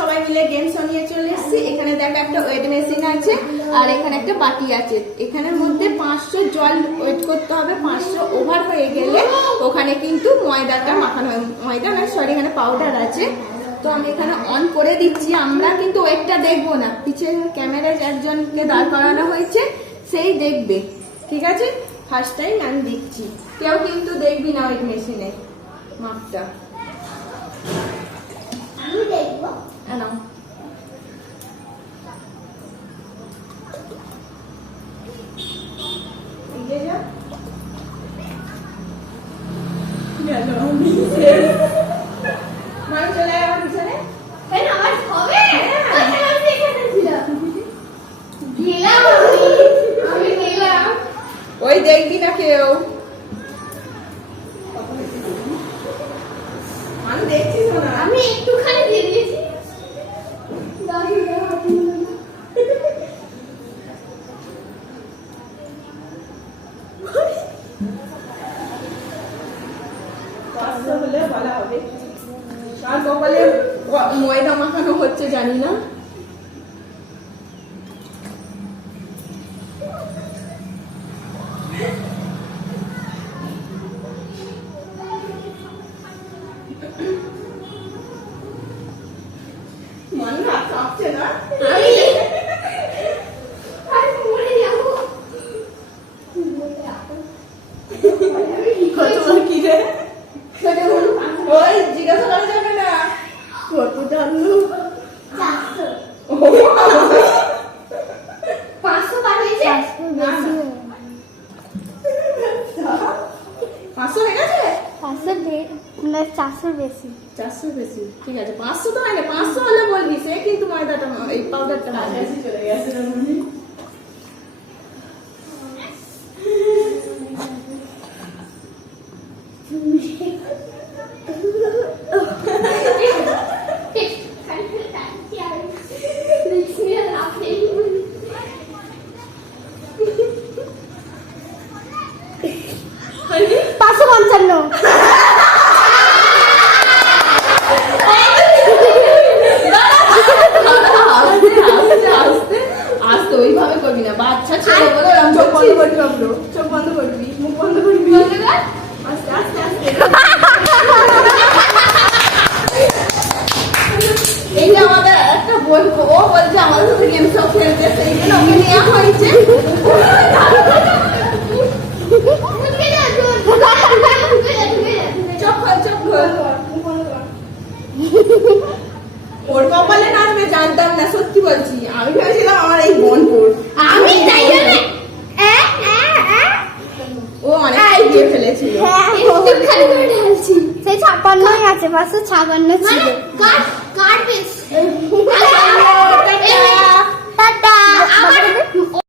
সবাই মিলে game show নিয়ে চলে এসেছি। এখানে দেখো একটা ওয়েট মেশিন আছে আর এখানে একটা বাটি আছে। এখানের মধ্যে 500 জল ওয়েট করতে হবে। 500 ওভার হয়ে গেলে ওখানে কিন্তু ময়দাটা মাখানো হয়। ময়দা না, সরি, এখানে পাউডার আছে। তো আমি এখানে অন করে দিচ্ছি। আমরা কিন্তু ওয়েটটা দেখবো না, পিছনে ক্যামেরায় একজনকে দাঁড় করানো হয়েছে, সেই দেখবে, ঠিক আছে? ফার্স্ট টাইম আমি দিচ্ছি, কেউ কিন্তু দেখবি না ওয়েট মেশিনে মাপটা। আমি দেখবো। নাও। এগিয়ে যা। গেল মানে চলে আয় আমার পিছনে। কেন আমার হবে? আমি এখানে ছিলাম। গেলাম আমি গেলাম। ওই দেখবি না কেউ, আমি দেখছিস না। আমি একটুখানি দিয়ে দিয়েছি। হলে বলা হবে। আর কপালে ময়দা মাখানো হচ্ছে জানি না। মন না কাঁপছে না? আমি মরে যাবো। কত কি রে? ওই জিজ্ঞাসা করা যাবে না কত জানলু। 500 পার হয়েছে। 500 হয়ে গেছে? 400 বেশি। 400 বেশি, ঠিক আছে। 500 তো হয় না, 500 হলে বলবি। সে কিন্তু ময়দাটা, এই পাউডারটা চলে গেছে। আস্তে ওইভাবে করবি না, বাচ্চা ছেলে বলে। চোখ বন্ধ করবি, চোখ বন্ধ করবি, মুখ বন্ধ করবি। আস্তে আস্তে আস্তে। এইটা আমাদের একটা বলবো, ও বলছে আমাদের সাথে গেম সব খেলতে, সেই জন্য ওকে নেওয়া হয়েছে। চোখ খোল, চোখ খোল। ওর কপালে নাচবে জানতাম না, সত্যি বলছি। আমি ভেবেছিলাম আমার এই বোনপুর। আমি তাই জানি। ও অনেক দিয়ে ফেলেছিল। একটুখানি করে ঢালছি। সেই 56 আছে, 556 ছিল।